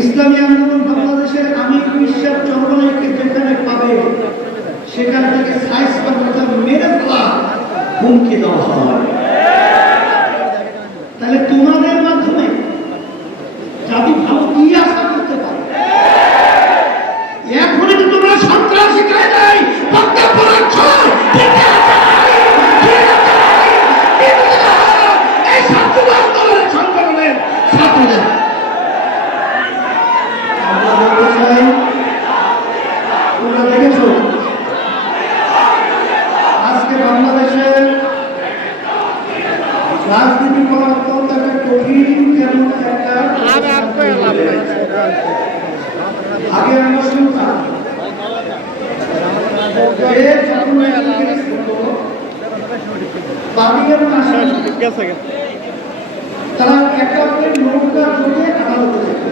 ইসলামী আন্দোলন বাংলাদেশের আমির বিশ্বাস চরমনাইকে যেখানে পাবে সেখান থেকে সাইজ কথা মেরে ফেলা হুমকি দেওয়া হয়। তাহলে তোমাদের মাধ্যমে জাতি ভালো কি আশা করতে পারে? এখনই তো তোমরা সন্ত্রাসী কায়দায় বক্তব্য রাখছ। এই ছাত্র আন্দোলনের সংগঠনের ছাত্রদের আমরা বলতে চাই, তোমরা দেখেছ আজকে বাংলাদেশের রাজনীতি করা অত্যন্ত একটা কঠিন, যেমন একটা আগে আমরা শুনতাম তারা একে অপরের নৌকা যোগে আদালতে